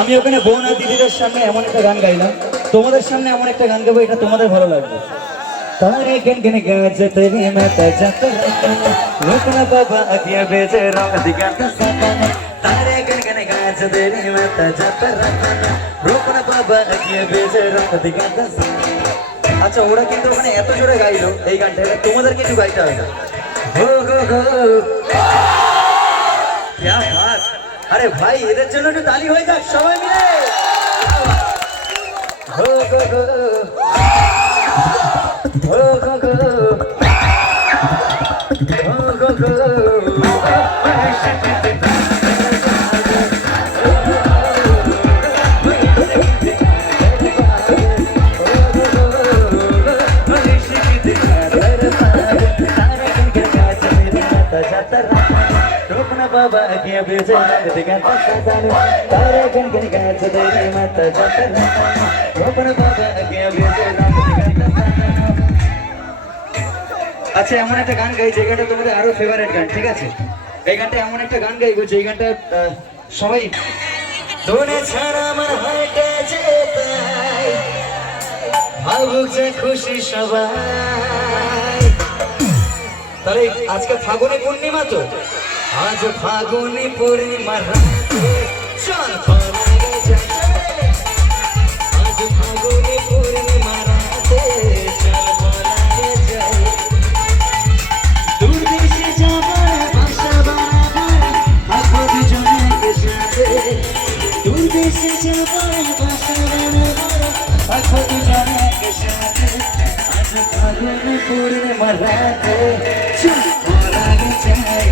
আমি ওখানে বোন আর দিদিদের সামনে এমন একটা গান গাইলাম, তোমাদের সামনে এমন একটা গান গাবো, এটা তোমাদের ভালো লাগবে। तारे गन गाज तेरी मैं तजत रुकना बाबा अखियां बेचे रंग दिखाता सपना तारे गन गाज तेरी मैं तजत रुकना बाबा अखियां बेचे रंग दिखाता सपना। আচ্ছা ওরা কিন্তু ওখানে এত জোরে গাইলো এই গানটা, তোমাদের কিছু গাইতে হবে না। হো হো হো क्या बात, আরে ভাই এদের জন্য একটু তালি হয়ে যাক সবাই মিলে। হো হো হো बाबा अखियां बेचे दिखाता सताने तारे गन गाज तेरी मत जाता रोपना बाबा अखियां बेचे दिखाता सताने। আচ্ছা এমন একটা গান গাই যে গানটা তোমাদের আরো ফেভারিট গান, ঠিক আছে? এই গানটা এমন একটা গান গাইবো যে গানটা সবাই তোরে ছাড়া আমার হাইটে যেতাই ভাবুক যে খুশি সবাই। তাহলে আজকে ফাগুনি পূর্ণিমা তো, আজ ফাগুনি পূর্ণিমা রাতে চল পলাগে যাই, আজ ফাগুনি পূর্ণিমা রাতে চল পলাগে যাই। দূর দেশে যাবার আশা বাড়াবার থাকবো দুজনে একসাথে, দূর দেশে যাবার আশা বাড়াবার থাকবো দুজনে একসাথে, আজ ফাগুনি পূর্ণিমা রাতে চল পলাগে যাই।